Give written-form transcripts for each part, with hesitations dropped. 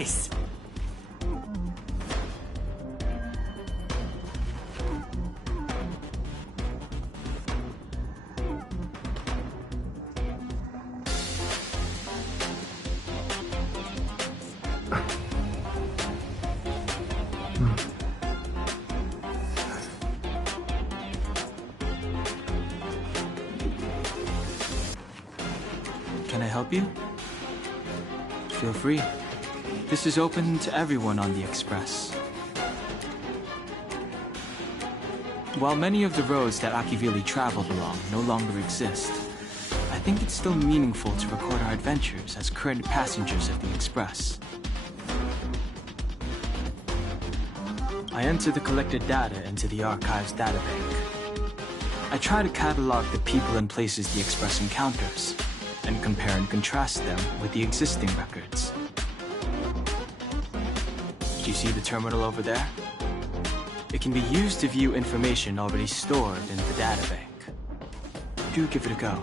Nice. Can I help you? Feel free. This is open to everyone on the Express. While many of the roads that Akivili traveled along no longer exist, I think it's still meaningful to record our adventures as current passengers of the Express. I enter the collected data into the Archives databank. I try to catalog the people and places the Express encounters, and compare and contrast them with the existing records. Do you see the terminal over there? It can be used to view information already stored in the databank. Do give it a go.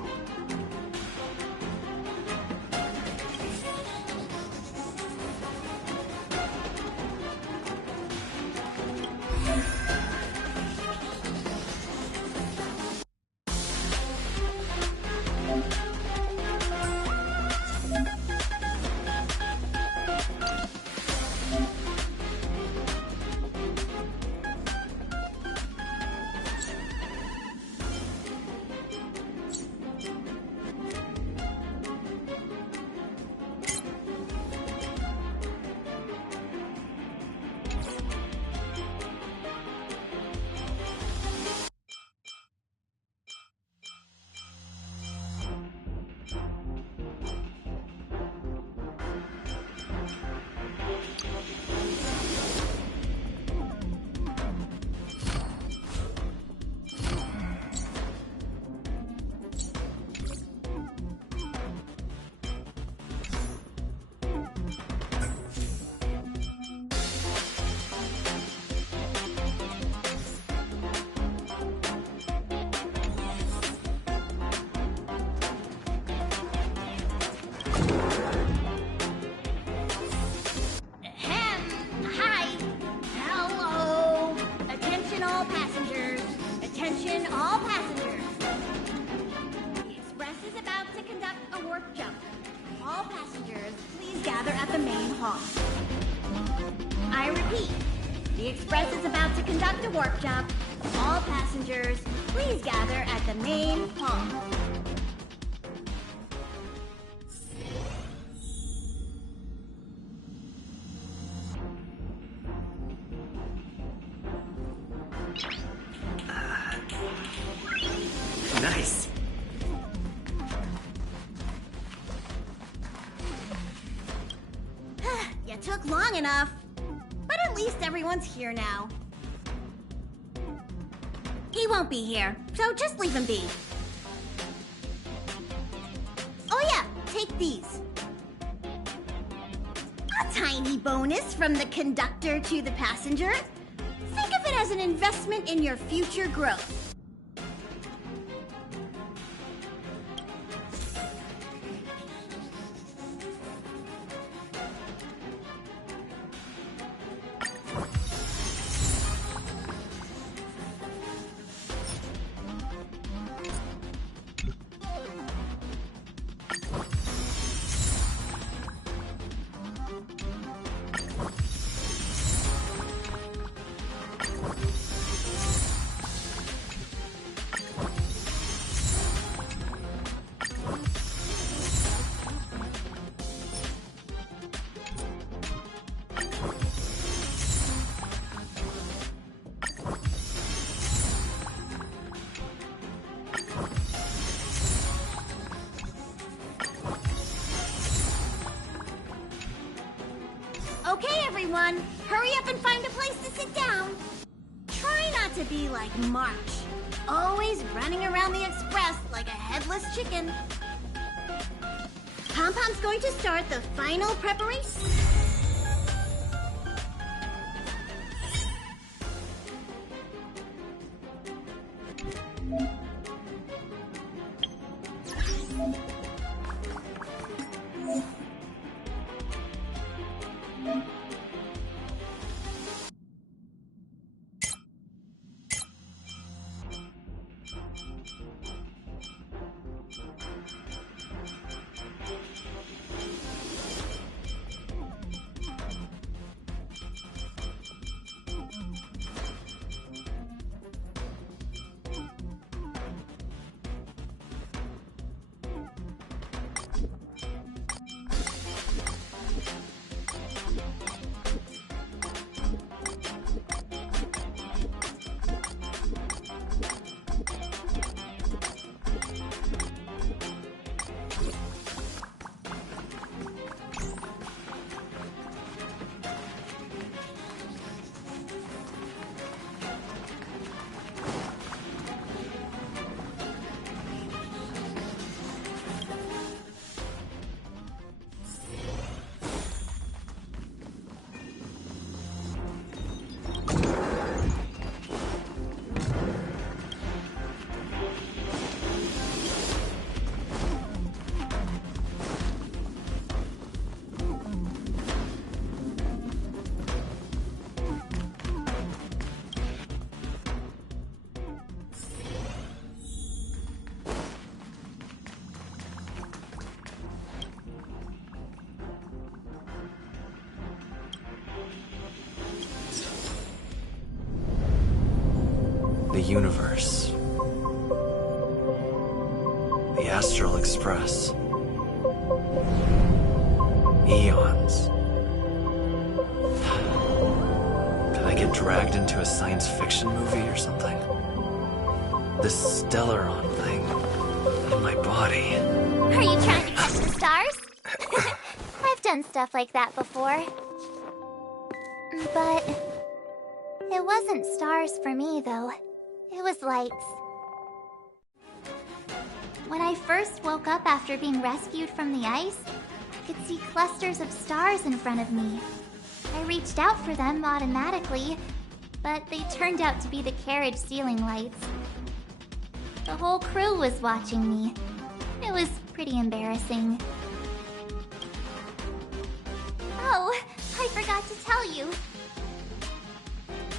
I repeat, the Express is about to conduct a warp jump. All passengers, please gather at the main hall. Nice. You took long enough. But at least everyone's here now. He won't be here, so just leave him be. Oh yeah, take these. A tiny bonus from the conductor to the passenger. Think of it as an investment in your future growth. Okay, everyone, hurry up and find a place to sit down. Try not to be like March, always running around the Express like a headless chicken. Pom-Pom's going to start the final preparation. The universe. The Astral Express. Eons. Did I get dragged into a science fiction movie or something? This Stellaron thing in my body. Are you trying to catch the stars? I've done stuff like that before. But it wasn't stars for me, though. It was lights. When I first woke up after being rescued from the ice, I could see clusters of stars in front of me. I reached out for them automatically, but they turned out to be the carriage ceiling lights. The whole crew was watching me. It was pretty embarrassing. Oh, I forgot to tell you.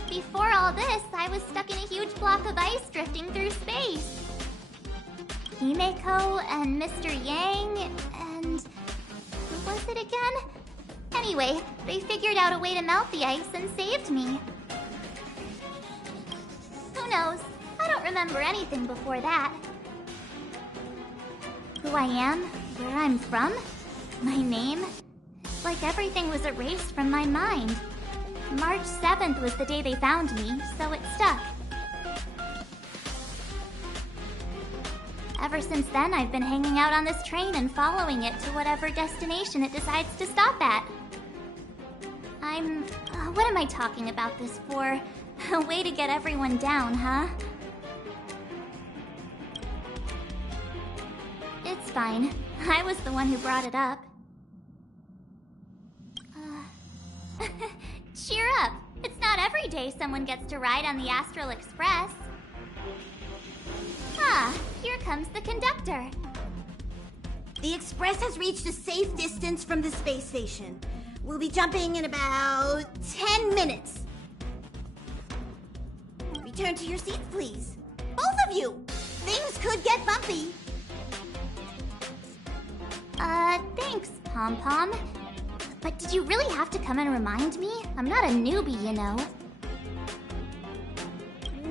Before all this, I was stuck in a huge block of ice drifting through space. Himeko and Mr. Yang and... who was it again? Anyway, they figured out a way to melt the ice and saved me. Who knows? I don't remember anything before that. Who I am, where I'm from, my name. It's like everything was erased from my mind. March 7th was the day they found me, so it stuck. Ever since then, I've been hanging out on this train and following it to whatever destination it decides to stop at. What am I talking about this for? A way to get everyone down, huh? It's fine. I was the one who brought it up. Cheer up! It's not every day someone gets to ride on the Astral Express. Ah, here comes the conductor. The Express has reached a safe distance from the space station. We'll be jumping in about 10 minutes. Return to your seats, please. Both of you! Things could get bumpy. Thanks, Pom-Pom. But did you really have to come and remind me? I'm not a newbie, you know.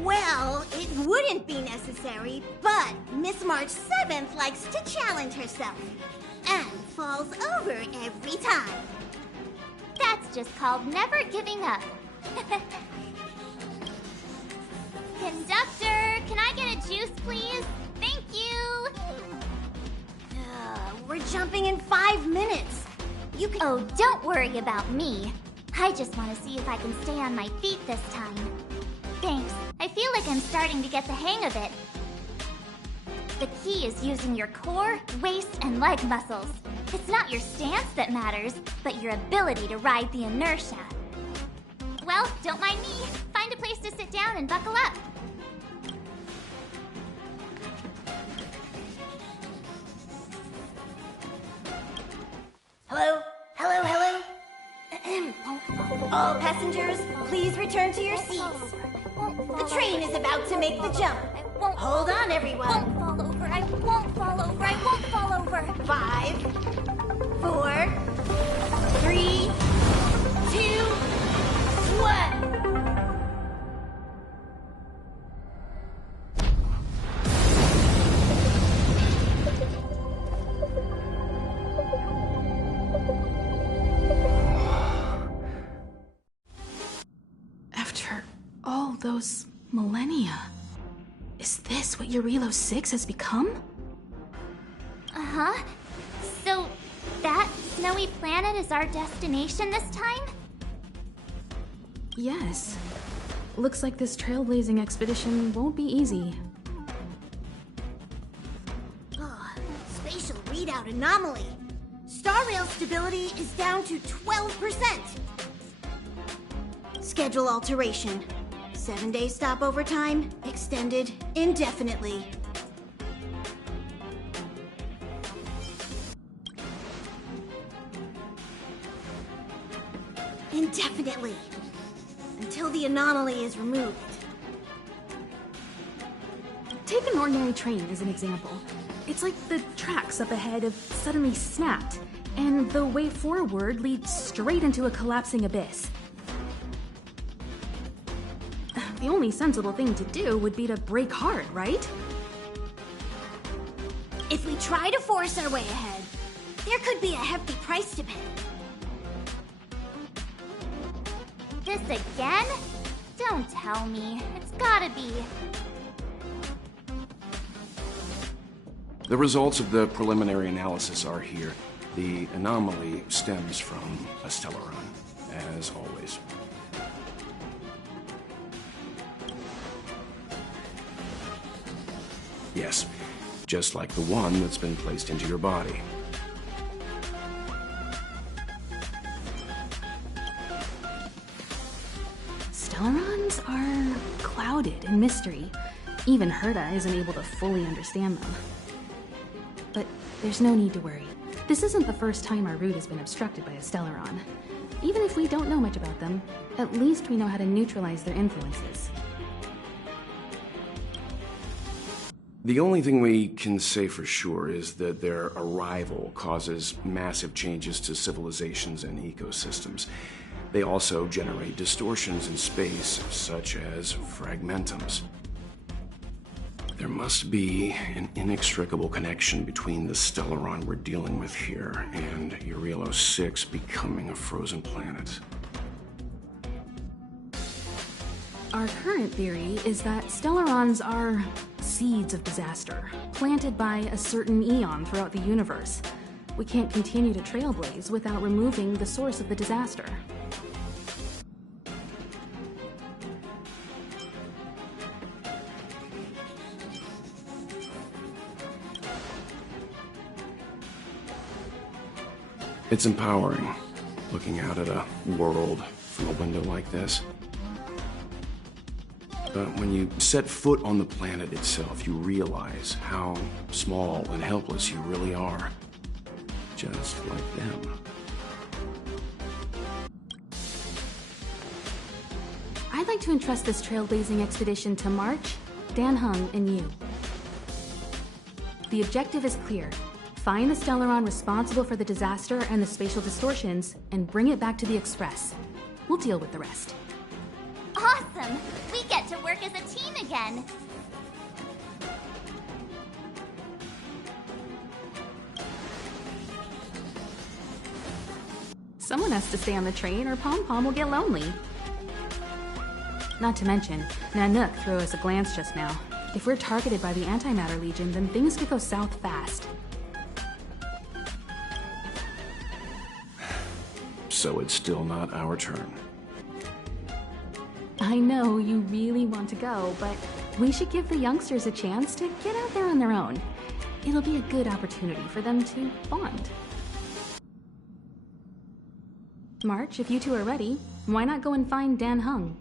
Well, it wouldn't be necessary, but Miss March 7th likes to challenge herself. And falls over every time. That's just called never giving up. Conductor, can I get a juice, please? Thank you! We're jumping in 5 minutes. You can... Oh, don't worry about me. I just want to see if I can stay on my feet this time. Thanks. I feel like I'm starting to get the hang of it. The key is using your core, waist, and leg muscles. It's not your stance that matters, but your ability to ride the inertia. Well, don't mind me. Find a place to sit down and buckle up. Hello? Hello, hello? All passengers, please return to your seats. The train is about to make the jump. Hold on, everyone. I won't fall over. I won't fall over. I won't fall over. 5, 4, 3, 2, 1. After all those millennia, is this what Eurilo 6 has become? Uh-huh. So, that snowy planet is our destination this time? Yes. Looks like this trailblazing expedition won't be easy. Spatial readout anomaly. Star rail stability is down to 12%. Schedule alteration. 7-day stopover time extended indefinitely. Indefinitely. Until the anomaly is removed. Take an ordinary train as an example. It's like the tracks up ahead have suddenly snapped, and the way forward leads straight into a collapsing abyss. the only sensible thing to do would be to brake hard, right? If we try to force our way ahead, there could be a hefty price to pay. This again? Don't tell me. It's gotta be. The results of the preliminary analysis are here. The anomaly stems from a Stellaron, as always. Yes, just like the one that's been placed into your body. Stellarons are clouded in mystery. Even Herta isn't able to fully understand them. But there's no need to worry. This isn't the first time our route has been obstructed by a Stellaron. Even if we don't know much about them, at least we know how to neutralize their influences. The only thing we can say for sure is that their arrival causes massive changes to civilizations and ecosystems. They also generate distortions in space, such as fragmentums. There must be an inextricable connection between the Stellaron we're dealing with here and Eurilo 6 becoming a frozen planet. Our current theory is that Stellarons are seeds of disaster, planted by a certain eon throughout the universe. We can't continue to trailblaze without removing the source of the disaster. It's empowering, looking out at a world from a window like this. But when you set foot on the planet itself, you realize how small and helpless you really are. Just like them. I'd like to entrust this trailblazing expedition to March, Dan Heng, and you. The objective is clear. Find the Stellaron responsible for the disaster and the spatial distortions, and bring it back to the Express. We'll deal with the rest. Awesome! We get to work as a team again! Someone has to stay on the train or Pom Pom will get lonely. Not to mention, Nanook threw us a glance just now. If we're targeted by the Antimatter Legion, then things could go south fast. So it's still not our turn. I know you really want to go, but we should give the youngsters a chance to get out there on their own. It'll be a good opportunity for them to bond. March, if you two are ready, why not go and find Dan Heng?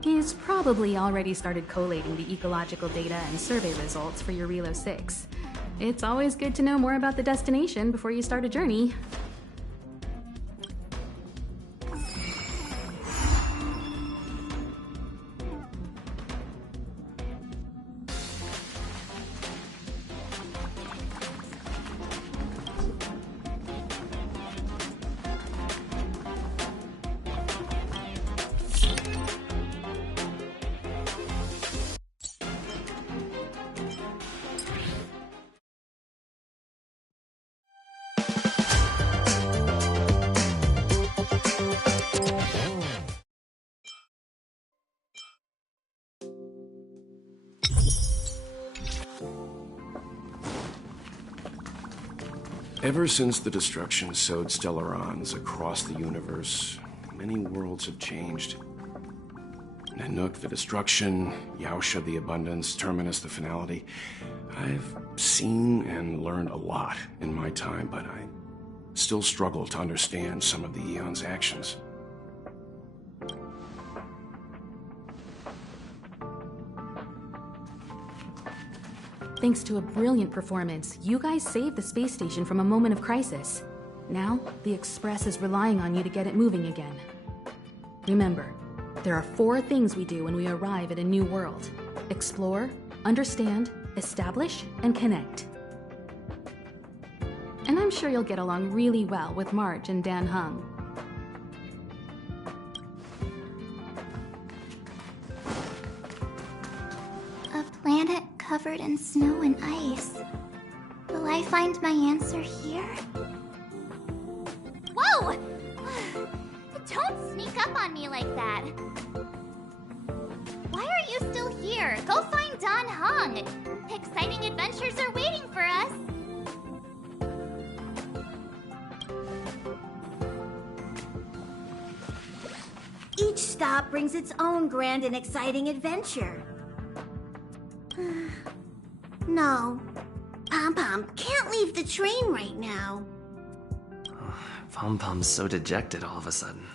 He's probably already started collating the ecological data and survey results for Eurilo 6. It's always good to know more about the destination before you start a journey. Ever since the destruction sowed Stellarons across the universe, many worlds have changed. Nanook, the destruction, Yaosha, the abundance, Terminus, the finality. I've seen and learned a lot in my time, but I still struggle to understand some of the Eon's actions. Thanks to a brilliant performance, you guys saved the space station from a moment of crisis. Now, the Express is relying on you to get it moving again. Remember, there are 4 things we do when we arrive at a new world: explore, understand, establish, and connect. And I'm sure you'll get along really well with March and Dan Heng. covered in snow and ice. Will I find my answer here? Whoa! Don't sneak up on me like that. Why are you still here? Go find Don Hung. Exciting adventures are waiting for us. Each stop brings its own grand and exciting adventure. No. Pom-Pom can't leave the train right now. Pom-Pom's so dejected all of a sudden.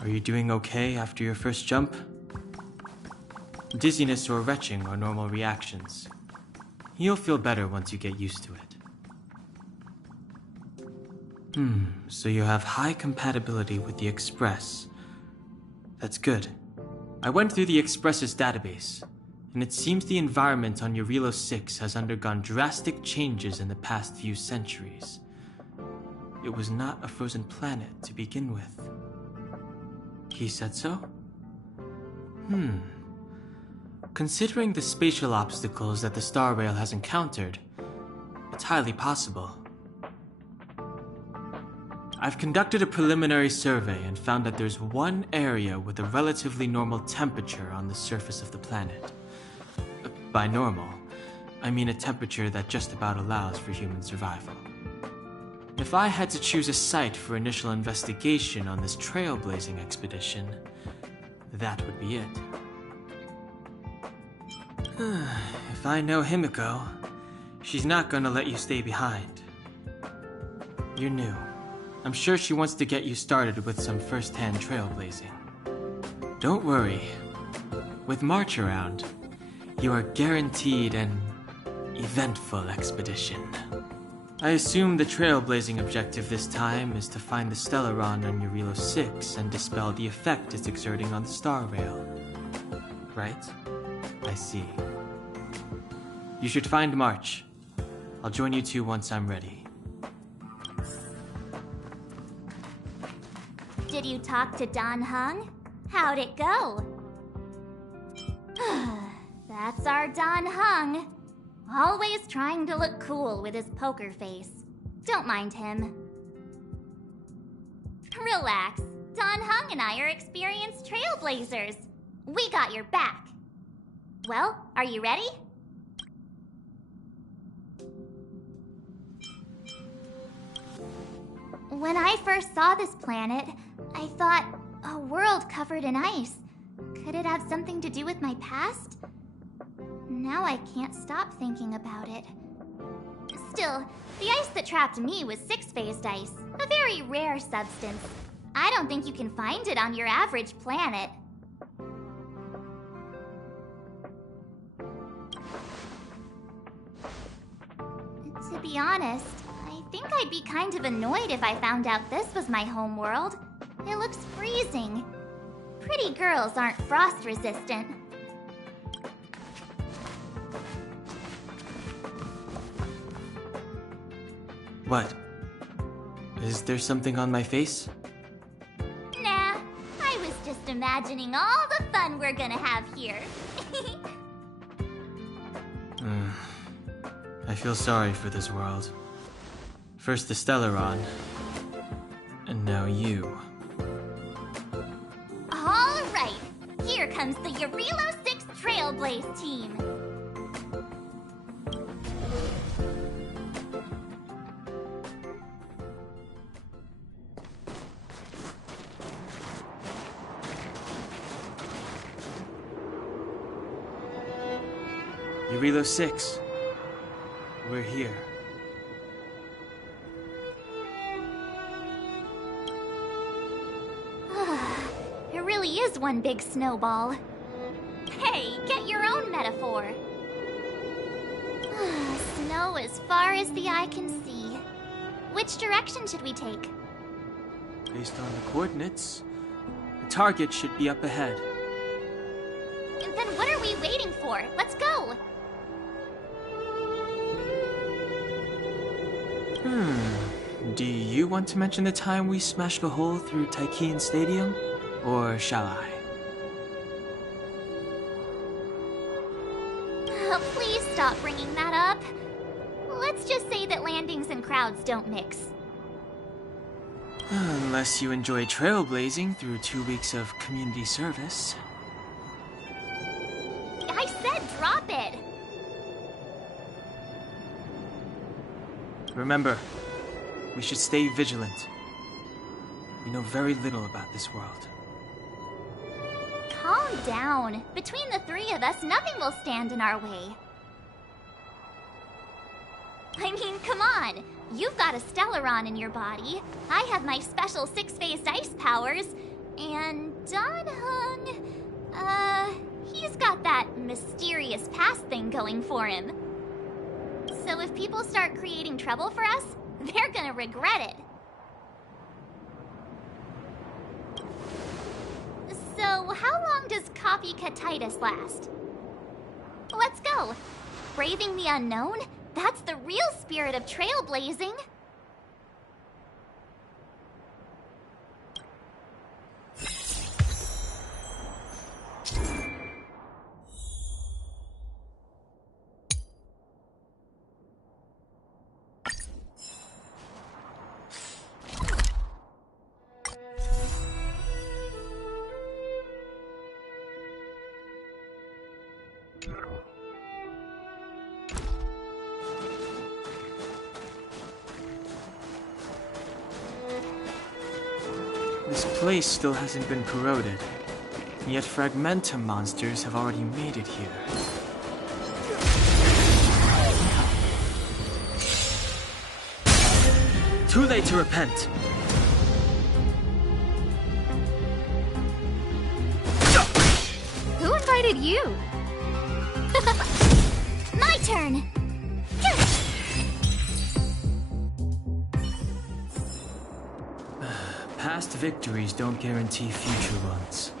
Are you doing okay after your first jump? Dizziness or retching are normal reactions. You'll feel better once you get used to it. So you have high compatibility with the Express. That's good. I went through the Express's database, and it seems the environment on Eurilo 6 has undergone drastic changes in the past few centuries. It was not a frozen planet to begin with. He said so? Considering the spatial obstacles that the Star Rail has encountered, it's highly possible. I've conducted a preliminary survey and found that there's one area with a relatively normal temperature on the surface of the planet. By normal, I mean a temperature that just about allows for human survival. If I had to choose a site for initial investigation on this trailblazing expedition, that would be it. If I know Himiko, she's not gonna let you stay behind. You're new. I'm sure she wants to get you started with some first-hand trailblazing. Don't worry. With March around, you are guaranteed an eventful expedition. I assume the trailblazing objective this time is to find the Stellaron on Eurilo 6 and dispel the effect it's exerting on the Star Rail. Right? I see. You should find March. I'll join you two once I'm ready. Did you talk to Don Hung? How'd it go? That's our Don Hung. Always trying to look cool with his poker face. Don't mind him. Relax. Don Hung and I are experienced trailblazers. We got your back. Well, are you ready? When I first saw this planet, I thought, a world covered in ice. Could it have something to do with my past? Now I can't stop thinking about it. Still, the ice that trapped me was six-phased ice, a very rare substance. I don't think you can find it on your average planet. To be honest, I think I'd be kind of annoyed if I found out this was my home world. It looks freezing. Pretty girls aren't frost resistant. What? Is there something on my face? Nah, I was just imagining all the fun we're gonna have here. I feel sorry for this world. First the Stellaron, and now you. All right, here comes the Eurilo 6 Trailblaze team. Eurilo 6. We're here. It really is one big snowball. Hey, get your own metaphor. Snow as far as the eye can see. Which direction should we take? Based on the coordinates, the target should be up ahead. Then what are we waiting for? Let's go! Do you want to mention the time we smashed a hole through Taikian Stadium? Or shall I? Please stop bringing that up. Let's just say that landings and crowds don't mix. Unless you enjoy trailblazing through 2 weeks of community service. I said drop it! Remember, we should stay vigilant. We know very little about this world. Calm down. Between the three of us, nothing will stand in our way. I mean, come on. You've got a Stellaron in your body. I have my special 6-phased ice powers. And Dan Heng, he's got that mysterious past thing going for him. So if people start creating trouble for us, they're gonna regret it. So how long does copycatitis last? Let's go. Braving the unknown? That's the real spirit of trailblazing. This place still hasn't been corroded, yet Fragmentum monsters have already made it here. Too late to repent. Who invited you? My turn! Past victories don't guarantee future ones.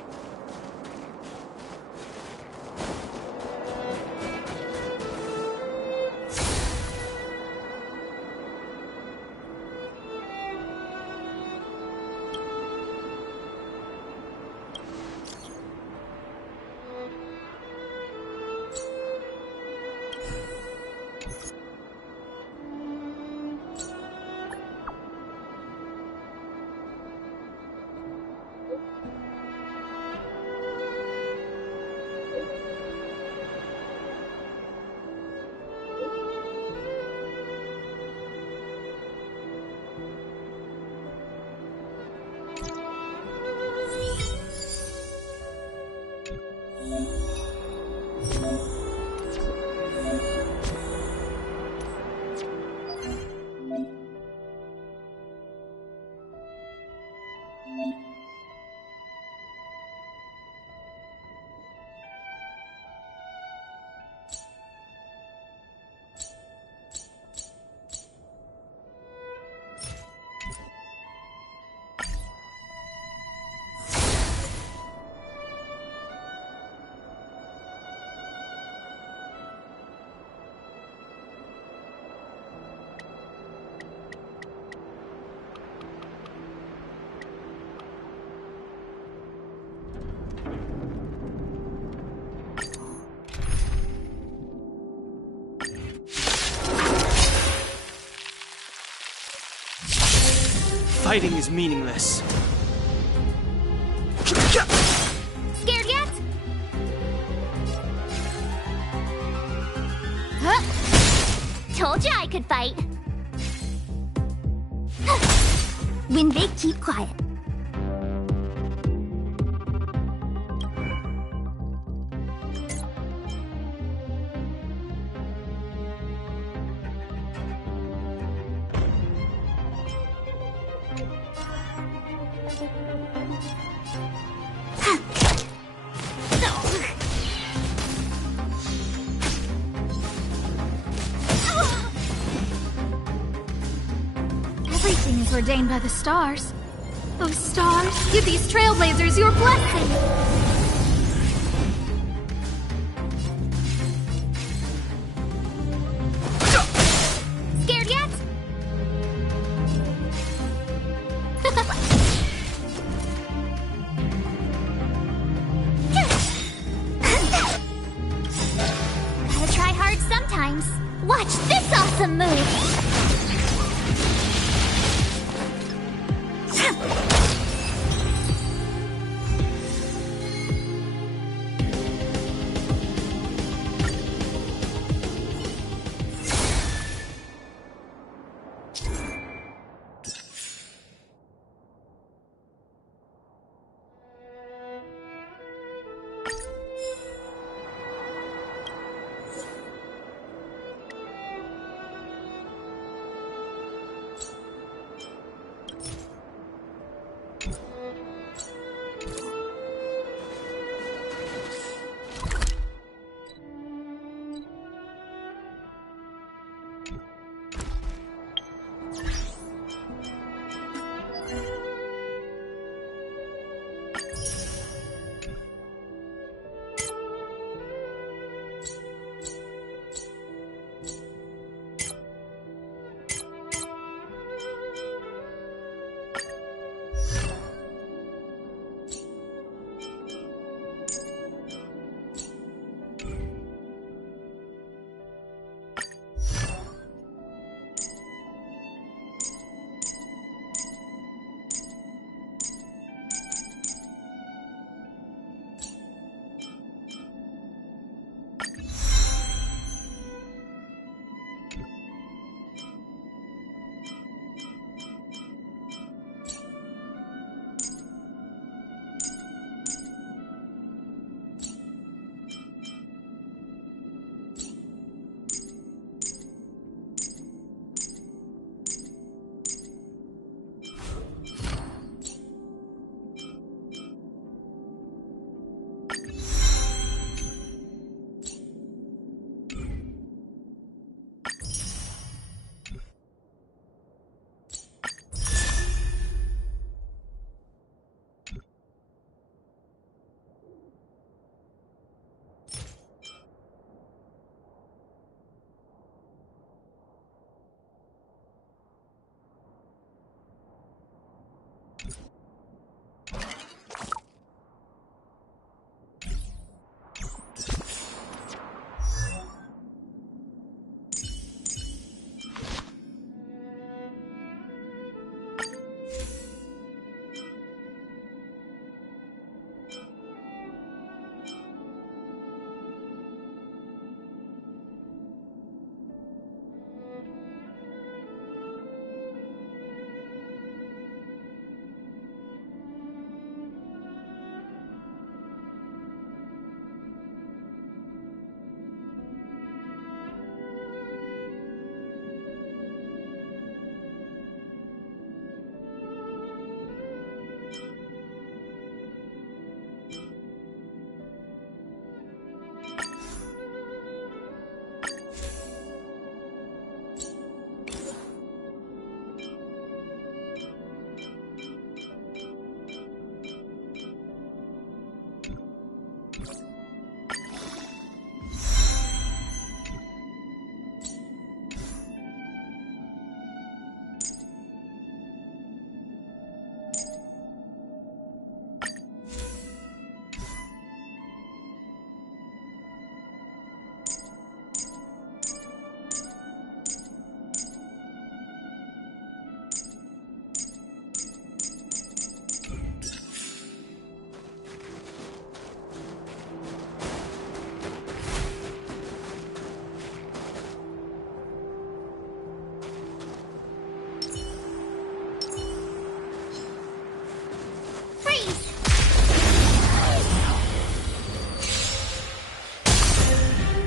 Fighting is meaningless. Scared yet? Huh? Told you I could fight. When they keep quiet. Everything is ordained by the stars. Those stars give these trailblazers your blessing. Scared yet?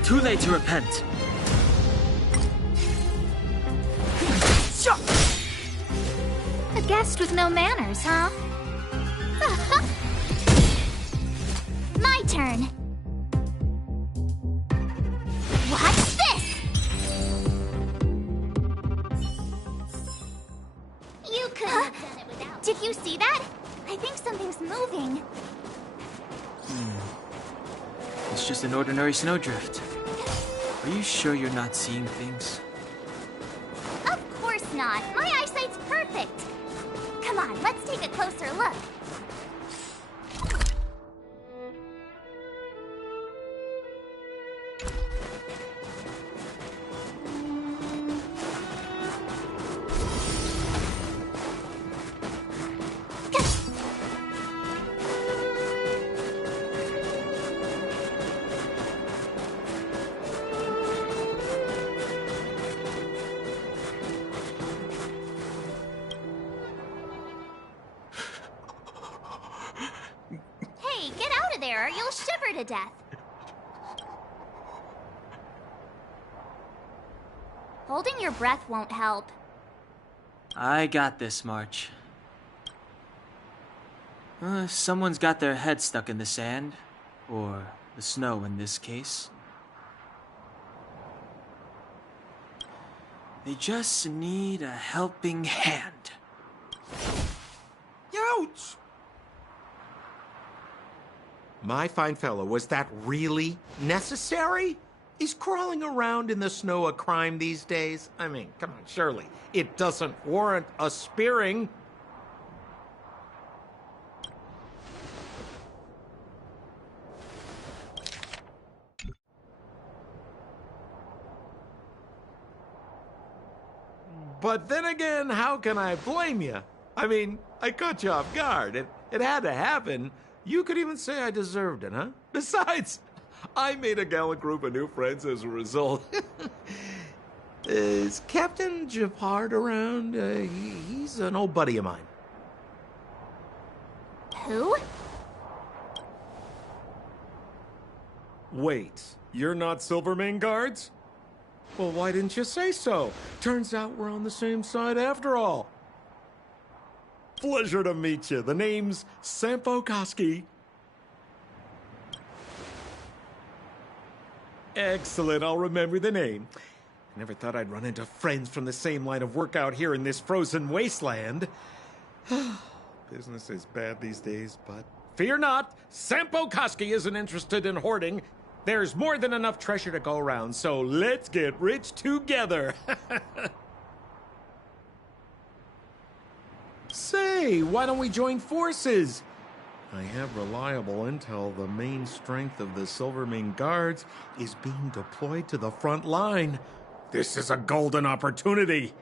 Too late to repent. A guest with no manners, huh? My turn. Watch this! You couldn't have done it without. Did you see that? I think something's moving. It's just an ordinary snowdrift. Are you sure you're not seeing things? Of course not. My eyesight's perfect. Come on, let's take a closer look. Hey, get out of there or you'll shiver to death. Holding your breath won't help. I got this, March. Someone's got their head stuck in the sand, or the snow in this case. They just need a helping hand. Ouch! My fine fellow, was that really necessary? Is crawling around in the snow a crime these days? I mean, come on, surely. It doesn't warrant a spearing. But then again, how can I blame you? I mean, I caught you off guard. It had to happen. You could even say I deserved it, huh? Besides, I made a gallant group of new friends as a result. Is Captain Japard around? He's an old buddy of mine. Who? Wait, you're not Silvermane guards? Well, why didn't you say so? Turns out we're on the same side after all. Pleasure to meet you. The name's Sampo Koski. Excellent, I'll remember the name. I never thought I'd run into friends from the same line of work out here in this frozen wasteland. Business is bad these days, but fear not, Sampo Koski isn't interested in hoarding. There's more than enough treasure to go around, so let's get rich together. Say, why don't we join forces? I have reliable intel the main strength of the Silvermane Guards is being deployed to the front line. This is a golden opportunity.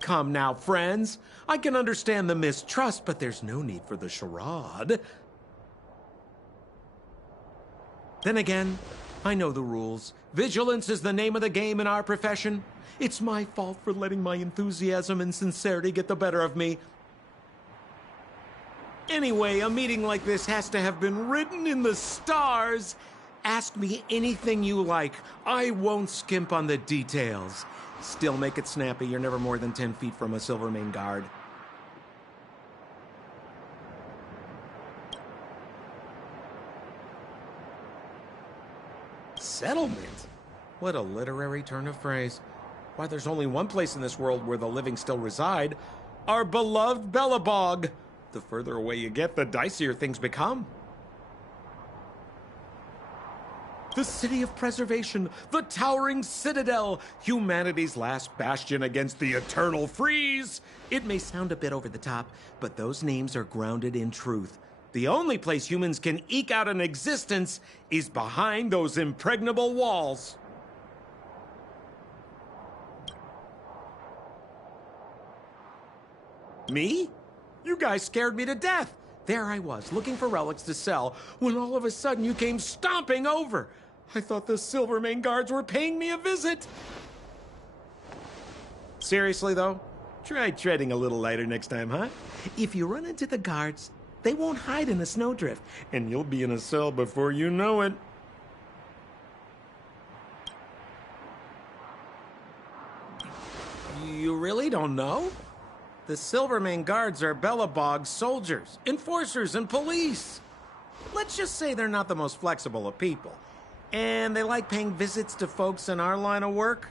Come now, friends. I can understand the mistrust, but there's no need for the charade. Then again, I know the rules. Vigilance is the name of the game in our profession. It's my fault for letting my enthusiasm and sincerity get the better of me. Anyway, a meeting like this has to have been written in the stars. Ask me anything you like. I won't skimp on the details. Still make it snappy. You're never more than 10 feet from a Silvermane guard. Settlement? What a literary turn of phrase. Why, there's only one place in this world where the living still reside. Our beloved Bellabog. The further away you get, the dicier things become. The city of preservation, the towering citadel, humanity's last bastion against the eternal freeze. It may sound a bit over the top, but those names are grounded in truth. The only place humans can eke out an existence is behind those impregnable walls. Me? You guys scared me to death. There I was, looking for relics to sell, when all of a sudden you came stomping over. I thought the Silvermane guards were paying me a visit. Seriously, though, try treading a little lighter next time, huh? If you run into the guards, they won't hide in a snowdrift, and you'll be in a cell before you know it. You really don't know? The Silvermane Guards are Bellabog's soldiers, enforcers, and police. Let's just say they're not the most flexible of people. And they like paying visits to folks in our line of work.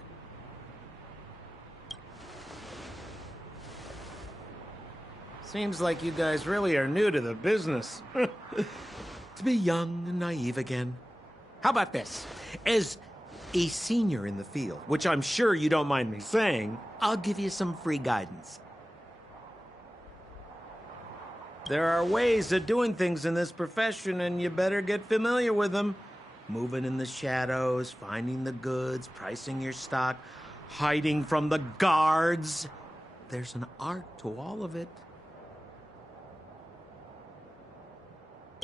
Seems like you guys really are new to the business. To be young and naive again. How about this? As a senior in the field, which I'm sure you don't mind me saying, I'll give you some free guidance. There are ways of doing things in this profession, and you better get familiar with them. Moving in the shadows, finding the goods, pricing your stock, hiding from the guards. There's an art to all of it.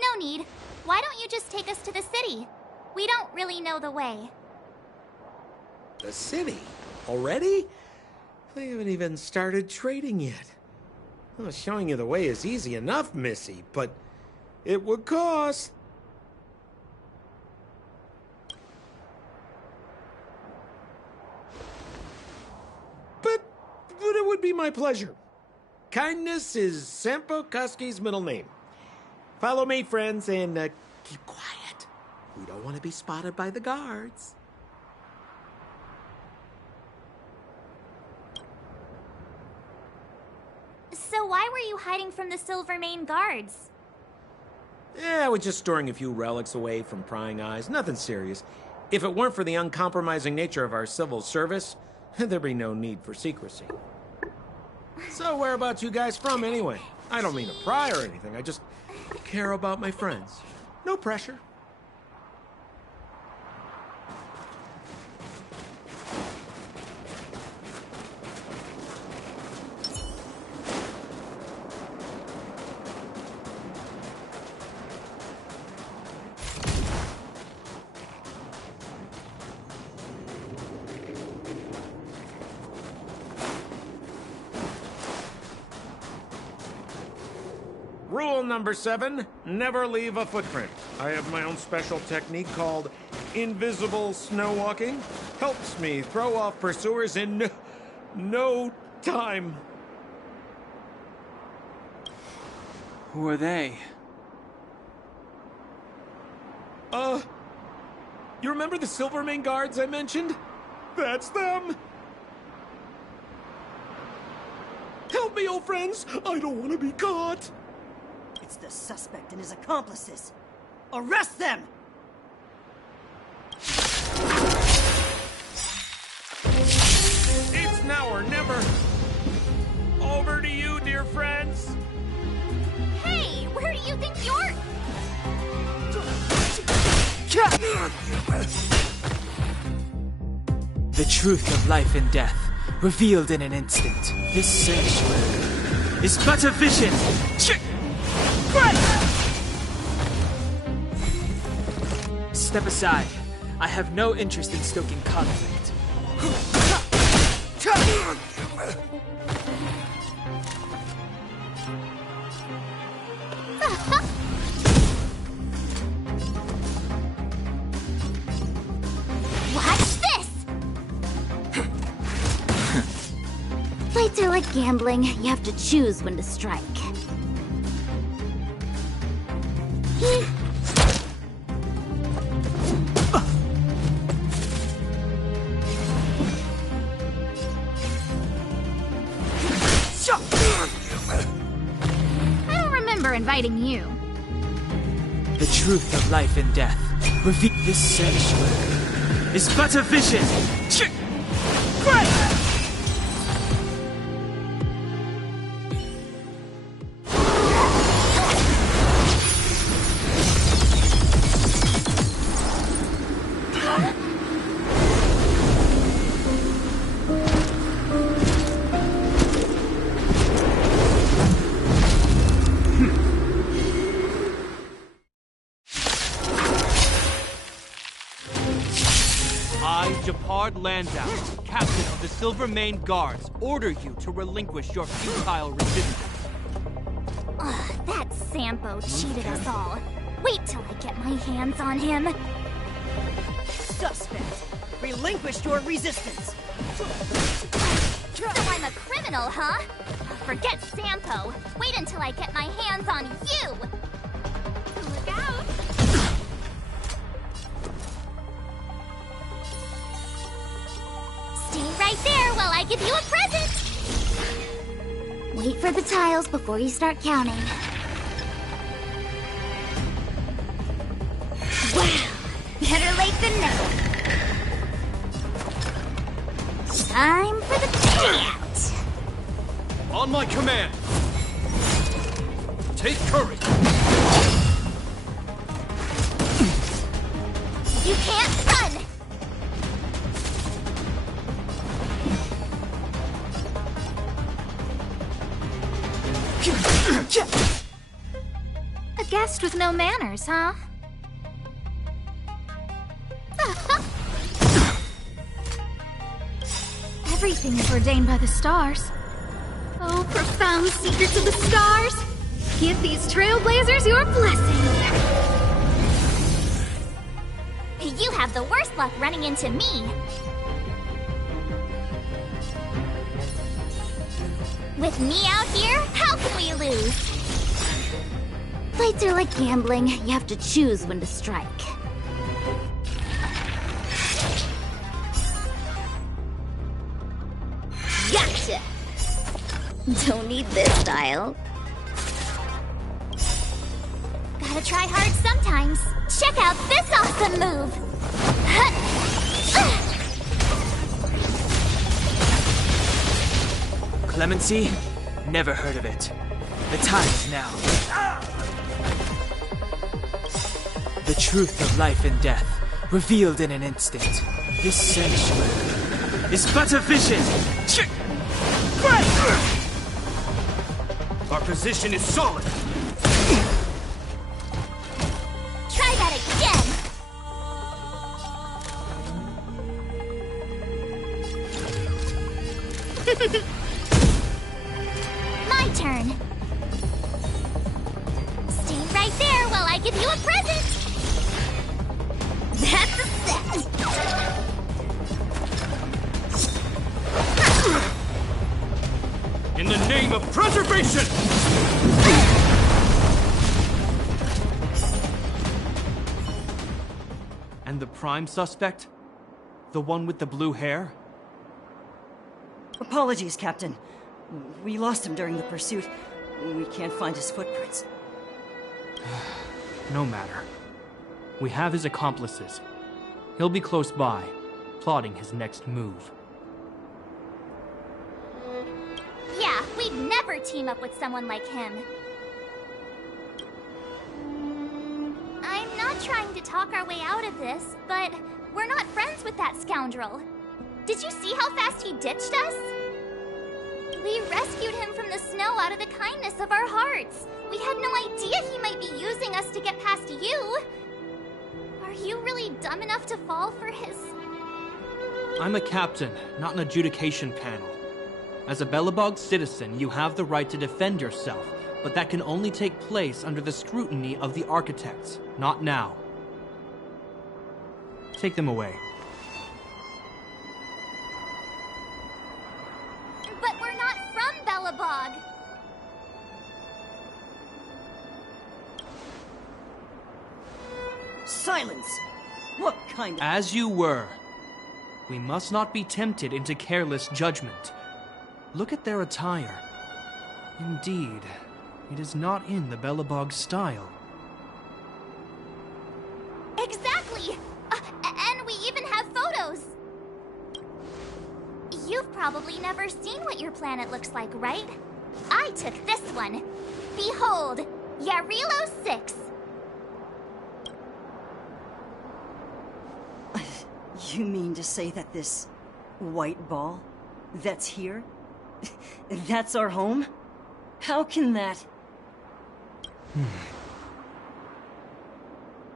No need. Why don't you just take us to the city? We don't really know the way. The city? Already? They haven't even started trading yet. Well, showing you the way is easy enough, Missy, but it would cost. But it would be my pleasure. Kindness is Sampo Kuski's middle name. Follow me, friends, and keep quiet. We don't want to be spotted by the guards. So why were you hiding from the Silvermane Guards? Yeah, we're just storing a few relics away from prying eyes. Nothing serious. If it weren't for the uncompromising nature of our civil service, there'd be no need for secrecy. So whereabouts you guys from, anyway? I don't mean to pry or anything. I just care about my friends. No pressure. Rule number 7, never leave a footprint. I have my own special technique called invisible snow walking. Helps me throw off pursuers in no time. Who are they? You remember the Silvermane Guards I mentioned? That's them! Help me, old friends! I don't want to be caught! It's the suspect and his accomplices. Arrest them! It's now or never. Over to you, dear friends. Hey, where do you think you're... The truth of life and death, revealed in an instant. This sanctuary is but a vision. Step aside. I have no interest in stoking conflict. Watch this! Fights are like gambling. You have to choose when to strike. I don't remember inviting you. The truth of life and death, revealed. This sanctuary is but a vision. Landau, captain of the Silvermane Guards, order you to relinquish your futile resistance. Ugh, that Sampo cheated us all. Wait till I get my hands on him. Suspect, relinquish your resistance. So I'm a criminal, huh? Forget Sampo. Wait until I get my hands on you. Look out. Stay right there while I give you a present. Wait for the tiles before you start counting. Wow! Better late than never. Time for the payout! On my command! Take courage! You can't run! A guest with no manners, huh? Everything is ordained by the stars. Oh, profound secrets of the stars! Give these trailblazers your blessing! You have the worst luck running into me. With me out here, how can we lose? Fights are like gambling. You have to choose when to strike. Gotcha! Don't need this style. Gotta try hard sometimes. Check out this awesome move! Clemency? Never heard of it. The time is now. The truth of life and death, revealed in an instant. This sanctuary is but a vision! Our position is solid! Try that again! My turn. Stay right there while I give you a present. That's a set. In the name of preservation! And the prime suspect? The one with the blue hair? Apologies, Captain. We lost him during the pursuit. We can't find his footprints. No matter. We have his accomplices. He'll be close by, plotting his next move. Yeah, we'd never team up with someone like him. I'm not trying to talk our way out of this, but we're not friends with that scoundrel. Did you see how fast he ditched us? We rescued him from the snow out of the kindness of our hearts. We had no idea he might be using us to get past you. Are you really dumb enough to fall for his... I'm a captain, not an adjudication panel. As a Belobog citizen, you have the right to defend yourself, but that can only take place under the scrutiny of the architects, not now. Take them away. But we're not from Belobog. Silence! What kind of... As you were. We must not be tempted into careless judgment. Look at their attire. Indeed, it is not in the Belobog style. Exactly! And we even have photos! You've probably never seen what your planet looks like, right? I took this one. Behold, Yarilo 6. You mean to say that this white ball that's here, that's our home? How can that...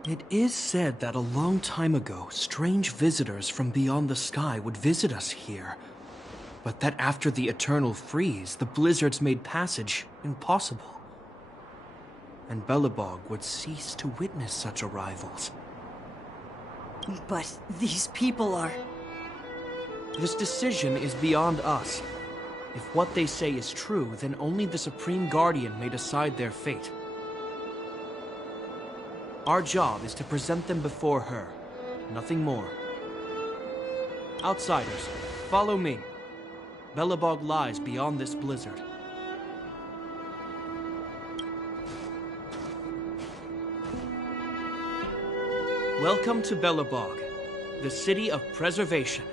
It is said that a long time ago, strange visitors from beyond the sky would visit us here. But that after the eternal freeze, the blizzards made passage impossible. and Belobog would cease to witness such arrivals. But these people are... This decision is beyond us. If what they say is true, then only the Supreme Guardian may decide their fate. Our job is to present them before her, nothing more. Outsiders, follow me. Belobog lies beyond this blizzard. Welcome to Belobog, the city of preservation.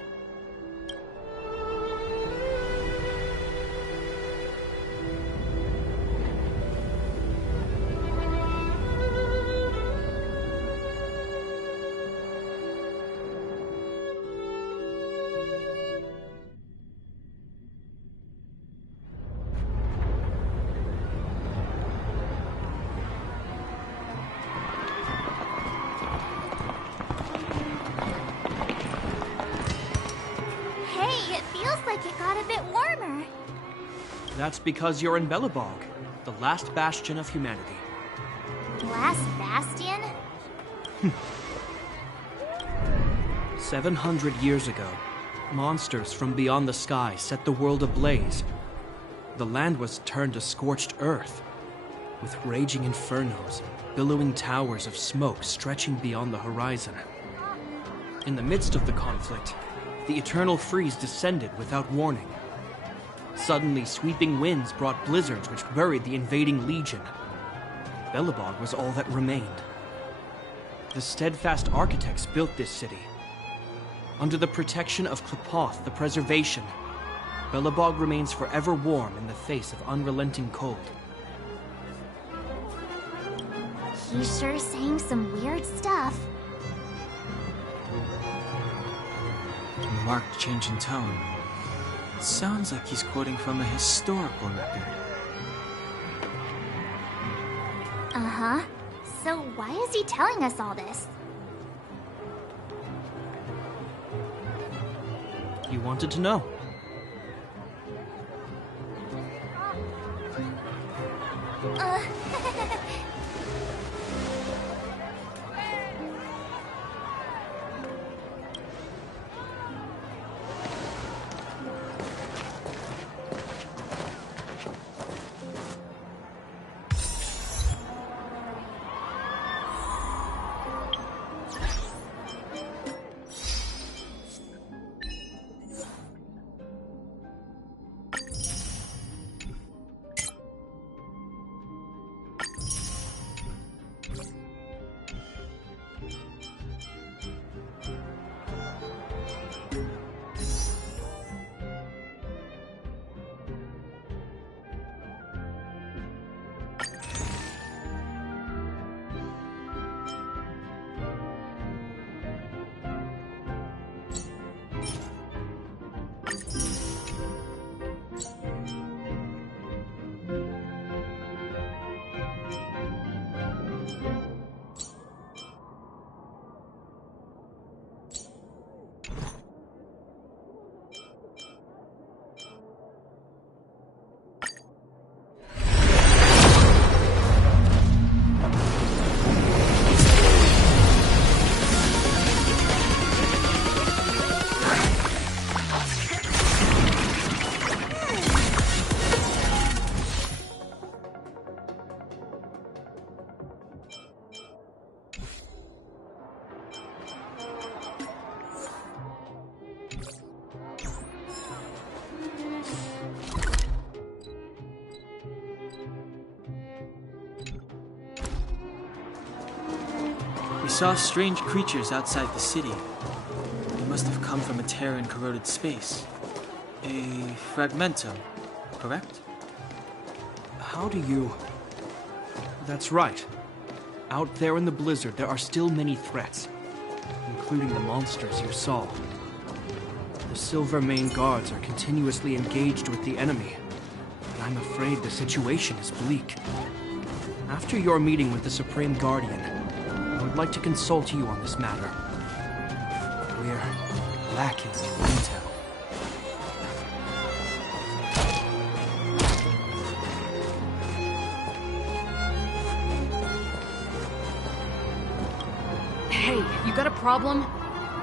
That's because you're in Belobog, the last bastion of humanity. Last bastion? 700 years ago, monsters from beyond the sky set the world ablaze. The land was turned to scorched earth, with raging infernos, billowing towers of smoke stretching beyond the horizon. In the midst of the conflict, the eternal freeze descended without warning. Suddenly, sweeping winds brought blizzards which buried the invading legion. Belobog was all that remained. The steadfast architects built this city. Under the protection of Klepoth, the preservation, Belobog remains forever warm in the face of unrelenting cold. He's sure saying some weird stuff. A marked change in tone. It sounds like he's quoting from a historical record. Uh-huh. So why is he telling us all this? You wanted to know. We saw strange creatures outside the city. They must have come from a Terran-corroded space. A fragmentum, correct? How do you... That's right. Out there in the blizzard, there are still many threats, including the monsters you saw. The Silvermane guards are continuously engaged with the enemy, but I'm afraid the situation is bleak. After your meeting with the Supreme Guardian, I would like to consult you on this matter. We're lacking in intel. Hey, you got a problem?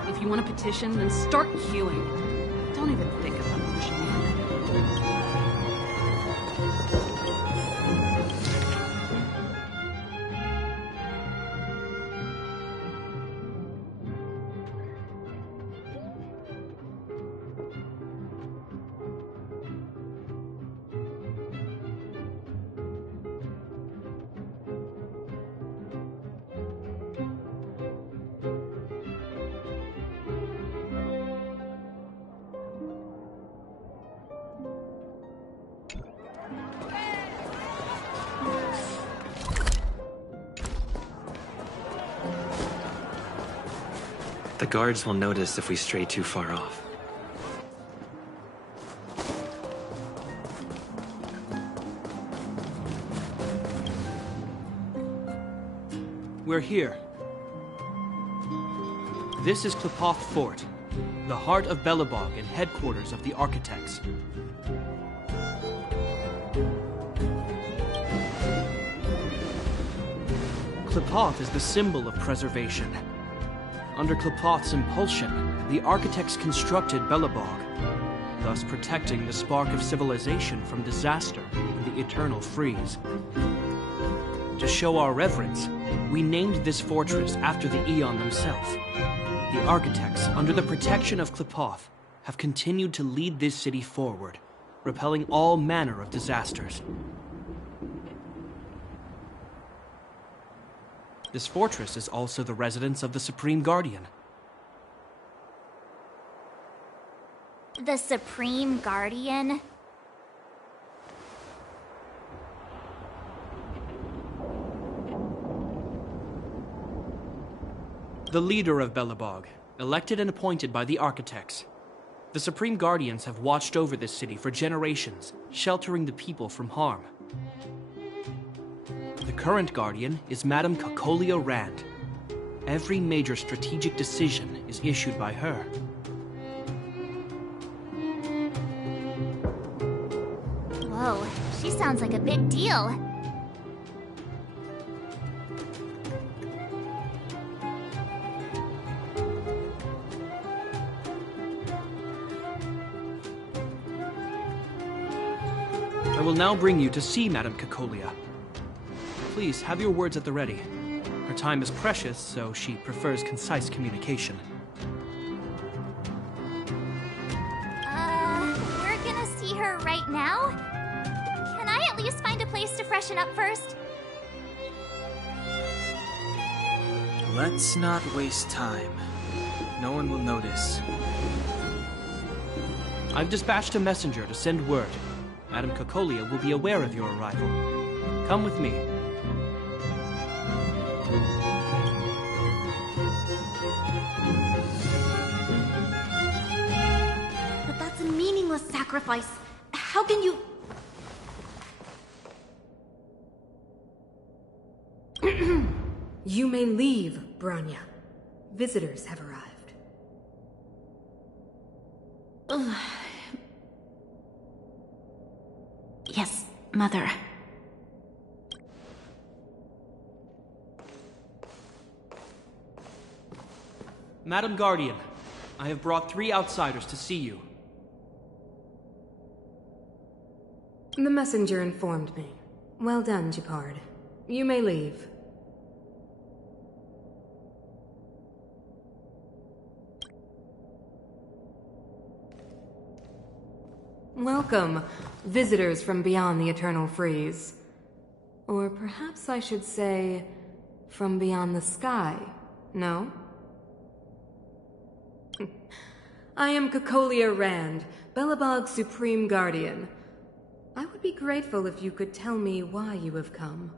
If you want a petition, then start queuing. Don't even think about pushing in. The guards will notice if we stray too far off. We're here. This is Qlipoth Fort, the heart of Belobog and headquarters of the Architects. Qlipoth is the symbol of preservation. Under Qlipoth's impulsion, the Architects constructed Belobog, thus protecting the spark of civilization from disaster and the eternal freeze. To show our reverence, we named this fortress after the Aeon themselves. The Architects, under the protection of Qlipoth, have continued to lead this city forward, repelling all manner of disasters. This fortress is also the residence of the Supreme Guardian. The Supreme Guardian? The leader of Belobog, elected and appointed by the Architects. The Supreme Guardians have watched over this city for generations, sheltering the people from harm. The current Guardian is Madame Cocolia Rand. Every major strategic decision is issued by her. Whoa, she sounds like a big deal. I will now bring you to see Madame Cocolia. Please, have your words at the ready. Her time is precious, so she prefers concise communication. We're gonna see her right now? Can I at least find a place to freshen up first? Let's not waste time. No one will notice. I've dispatched a messenger to send word. Madame Cocolia will be aware of your arrival. Come with me. But that's a meaningless sacrifice. How can you... You may leave, Bronya. Visitors have arrived. Yes, Mother. Madam Guardian, I have brought 3 outsiders to see you. The messenger informed me. Well done, Gepard. You may leave. Welcome, visitors from beyond the Eternal Freeze. Or perhaps I should say, from beyond the sky, no? I am Cocolia Rand, Belobog's Supreme Guardian. I would be grateful if you could tell me why you have come.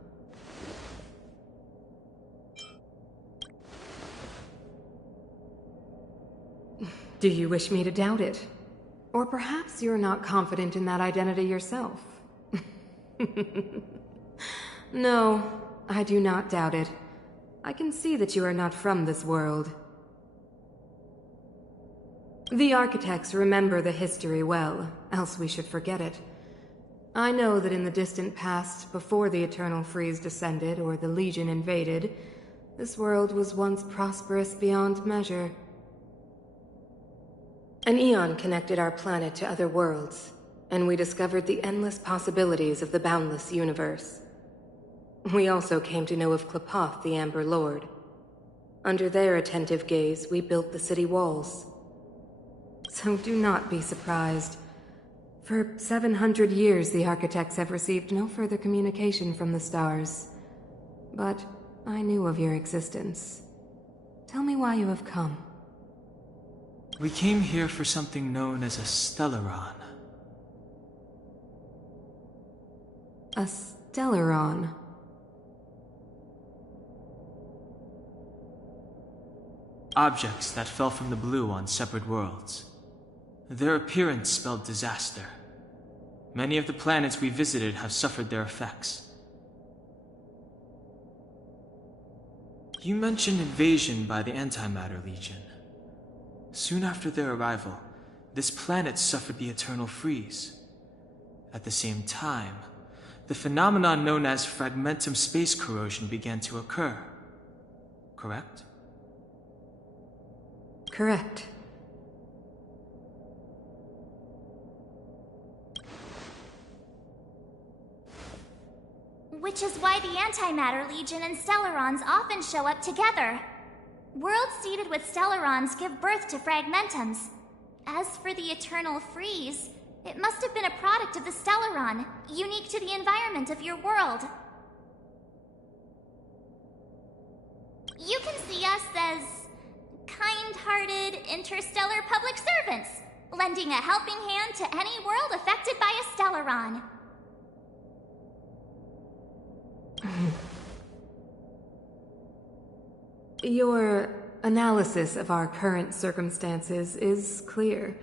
Do you wish me to doubt it? Or perhaps you're not confident in that identity yourself. No, I do not doubt it. I can see that you are not from this world. The Architects remember the history well, else we should forget it. I know that in the distant past, before the Eternal Freeze descended or the Legion invaded, This world was once prosperous beyond measure. An eon connected our planet to other worlds, and we discovered the endless possibilities of the boundless universe. We also came to know of Klapoth, the Amber Lord. Under their attentive gaze, we built the city walls. So do not be surprised. For 700 years, the architects have received no further communication from the stars. But I knew of your existence. Tell me why you have come. We came here for something known as a Stellaron. A Stellaron? Objects that fell from the blue on separate worlds. Their appearance spelled disaster. Many of the planets we visited have suffered their effects. You mentioned invasion by the Antimatter Legion. Soon after their arrival, this planet suffered the eternal freeze. At the same time, the phenomenon known as fragmentum space corrosion began to occur. Correct? Correct. Which is why the Antimatter Legion and Stellarons often show up together. Worlds seeded with Stellarons give birth to fragmentums. As for the eternal freeze, it must have been a product of the Stellaron, unique to the environment of your world. You can see us as kind-hearted interstellar public servants, lending a helping hand to any world affected by a Stellaron. Your analysis of our current circumstances is clear.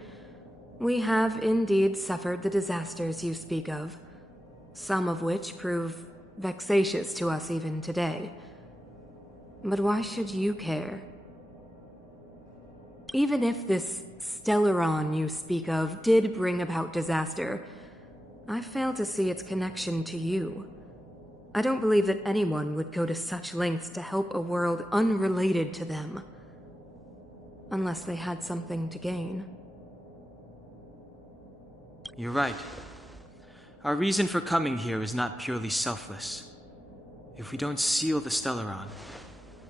We have indeed suffered the disasters you speak of, some of which prove vexatious to us even today. But why should you care? Even if this Stellaron you speak of did bring about disaster, I fail to see its connection to you. I don't believe that anyone would go to such lengths to help a world unrelated to them. Unless they had something to gain. You're right. Our reason for coming here is not purely selfless. If we don't seal the Stellaron,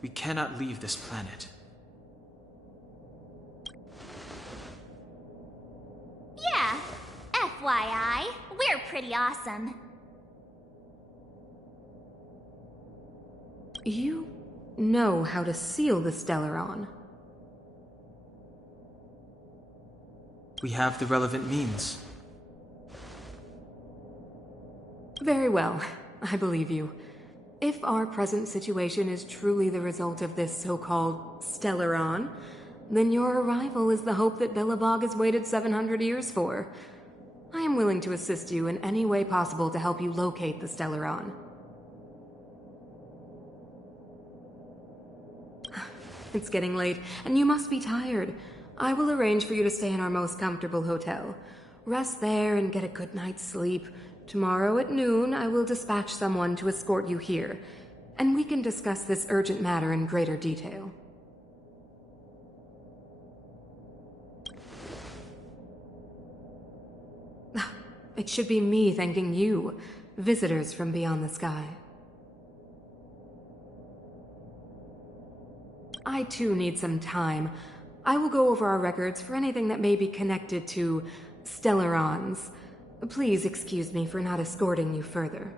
we cannot leave this planet. Yeah, FYI, we're pretty awesome. You know how to seal the Stellaron. We have the relevant means. Very well, I believe you. If our present situation is truly the result of this so-called Stellaron, then your arrival is the hope that Belobog has waited 700 years for. I am willing to assist you in any way possible to help you locate the Stellaron. It's getting late, and you must be tired. I will arrange for you to stay in our most comfortable hotel. Rest there and get a good night's sleep. Tomorrow at noon, I will dispatch someone to escort you here, and we can discuss this urgent matter in greater detail. It should be me thanking you, visitors from beyond the sky. I too need some time. I will go over our records for anything that may be connected to Stellarons. Please excuse me for not escorting you further.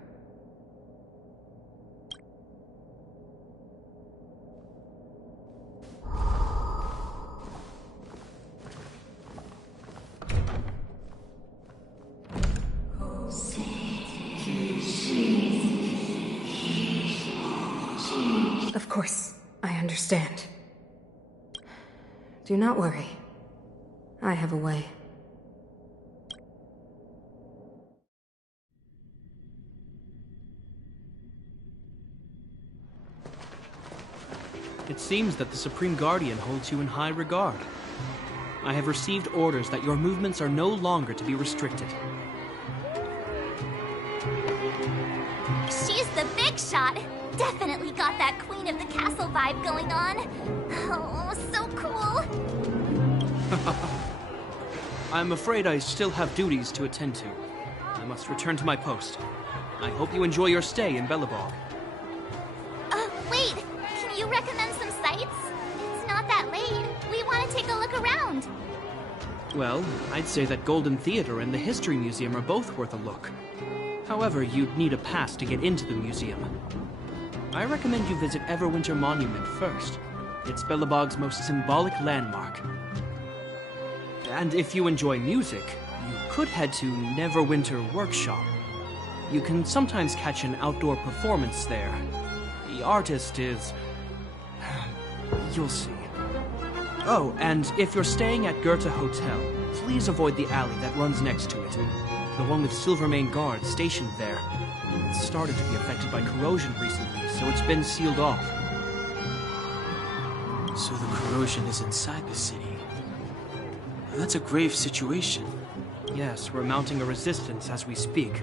Of course, I understand. Do not worry. I have a way. It seems that the Supreme Guardian holds you in high regard. I have received orders that your movements are no longer to be restricted. She's the big shot. Definitely got that Queen of the Castle vibe going on. Oh, so cool. I'm afraid I still have duties to attend to. I must return to my post. I hope you enjoy your stay in Belobog. Wait. Can you recommend some sites? It's not that late. We want to take a look around. Well, I'd say that Golden Theater and the History Museum are both worth a look. However, you'd need a pass to get into the museum. I recommend you visit Everwinter Monument first. It's Belobog's most symbolic landmark. And if you enjoy music, you could head to Neverwinter Workshop. You can sometimes catch an outdoor performance there. The artist is... you'll see. Oh, and if you're staying at Goethe Hotel, please avoid the alley that runs next to it. The one with Silvermane guards stationed there. It's started to be affected by corrosion recently, so it's been sealed off. So the corrosion is inside the city. That's a grave situation. Yes, we're mounting a resistance as we speak.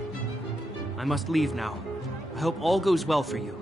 I must leave now. I hope all goes well for you.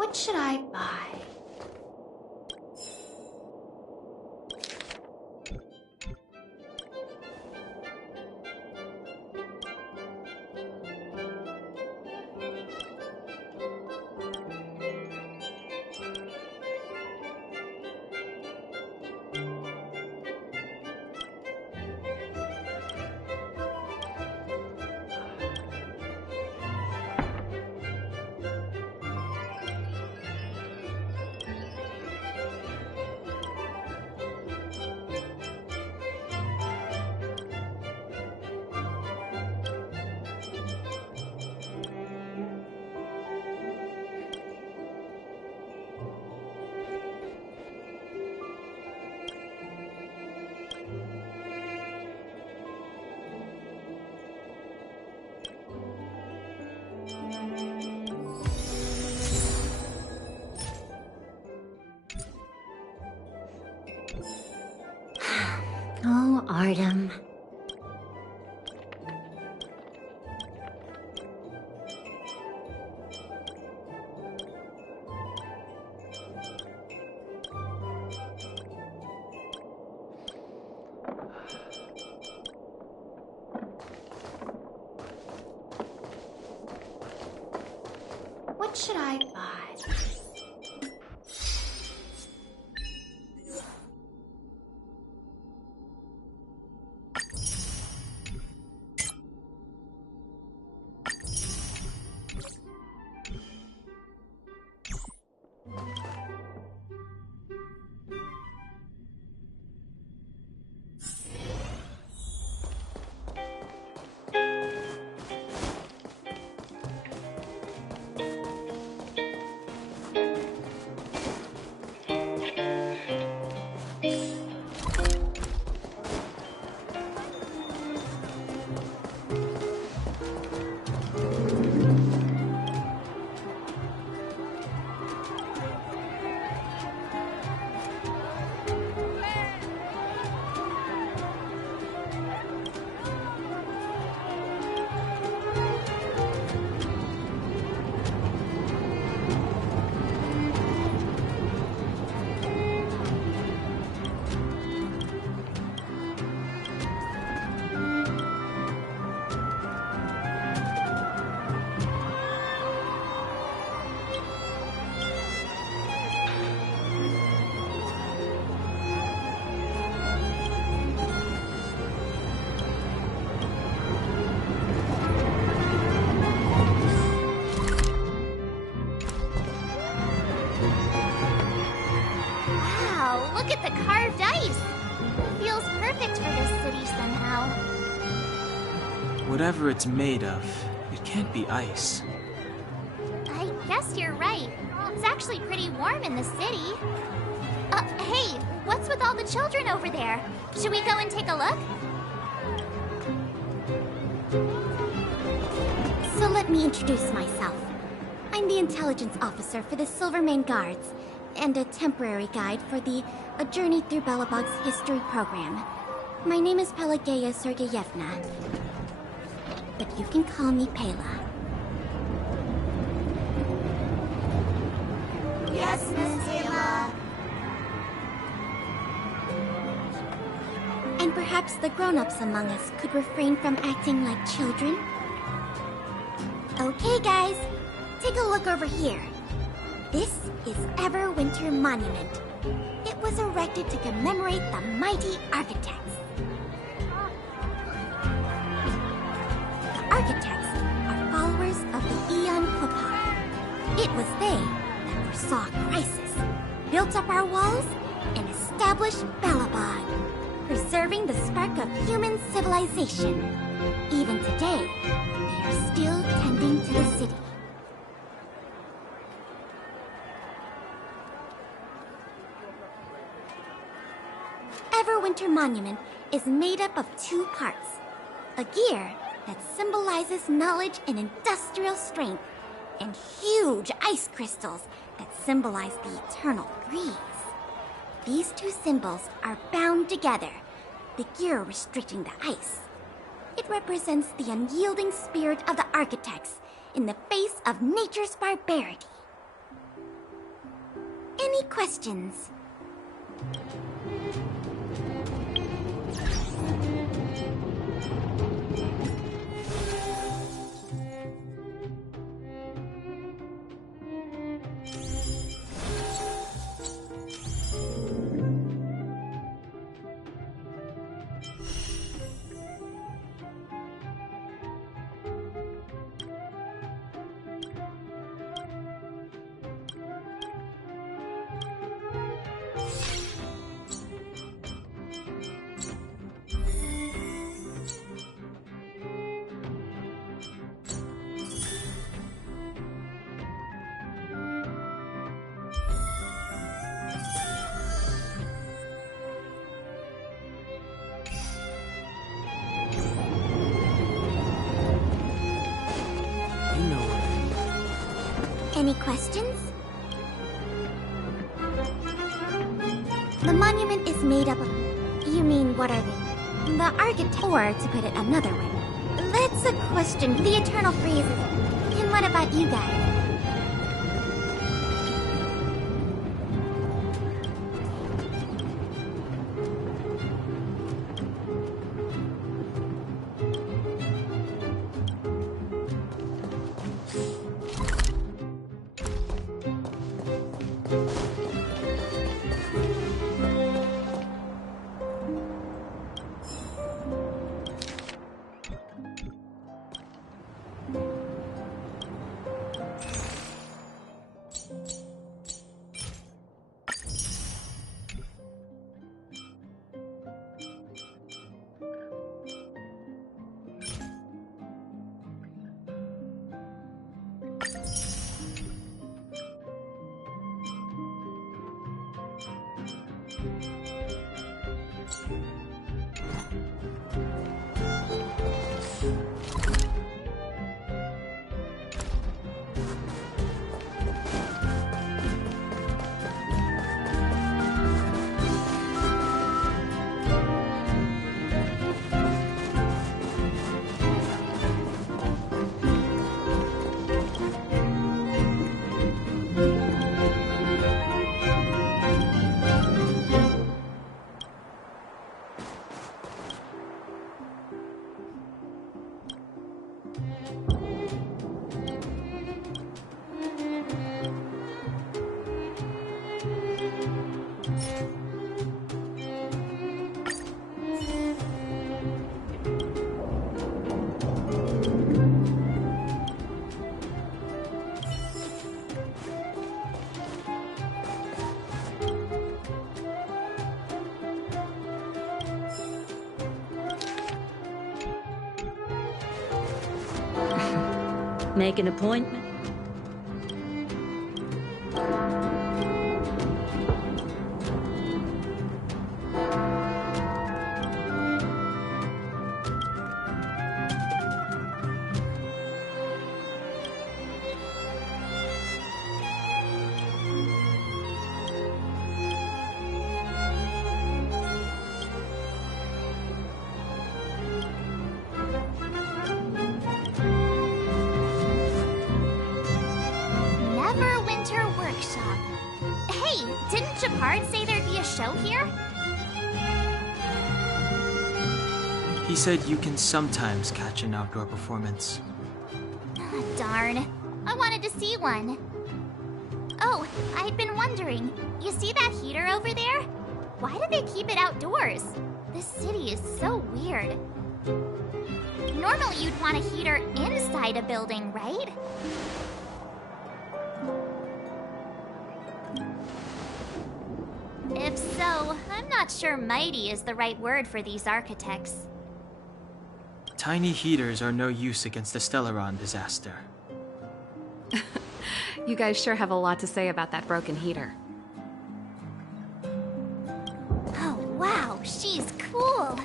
What should I buy? Oh, Artem. What should I buy? Wow, look at the carved ice! It feels perfect for this city somehow. Whatever it's made of, it can't be ice. I guess you're right. It's actually pretty warm in the city. Hey, what's with all the children over there? Should we go and take a look? So let me introduce myself. I'm the intelligence officer for the Silvermane Guards, and a temporary guide for the A Journey Through Belobog's history program. My name is Pelageya Sergeyevna, but you can call me Pela. Yes, Miss Taylor. And perhaps the grown-ups among us could refrain from acting like children. Okay, guys, take a look over here. This is Everwinter Monument. It was erected to commemorate the mighty architects. The architects are followers of the Aeon Klopot. It was they that foresaw crisis, built up our walls, and established Belobog, preserving the spark of human civilization. Even today, they are still tending to the city. Everwinter Monument is made up of two parts. A gear that symbolizes knowledge and industrial strength, and huge ice crystals that symbolize the eternal breeze. These two symbols are bound together, the gear restricting the ice. It represents the unyielding spirit of the architects in the face of nature's barbarity. Any questions? Any questions? The monument is made up of... You mean, what are they? The architect... Or, to put it another way, that's a question. The eternal phrases. And what about you guys? Make an appointment. He said you can sometimes catch an outdoor performance. Darn. I wanted to see one. Oh, I'd been wondering. You see that heater over there? Why do they keep it outdoors? This city is so weird. Normally you'd want a heater inside a building, right? If so, I'm not sure mighty is the right word for these architects. Tiny heaters are no use against the Stellaron disaster. You guys sure have a lot to say about that broken heater. Oh, wow, she's cool.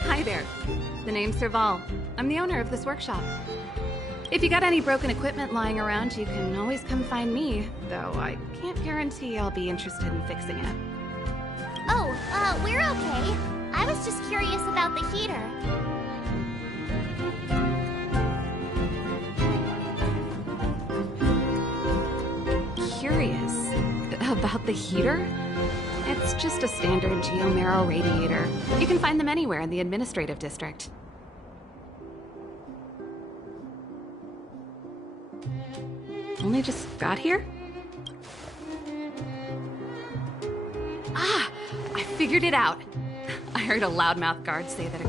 Hi there. The name's Serval. I'm the owner of this workshop. If you got any broken equipment lying around, you can always come find me, though I can't guarantee I'll be interested in fixing it. Oh, we're okay. I was just curious about the heater. About the heater? It's just a standard geomarrow radiator. You can find them anywhere in the administrative district. Only just got here? Ah! I figured it out. I heard a loudmouth guard say that a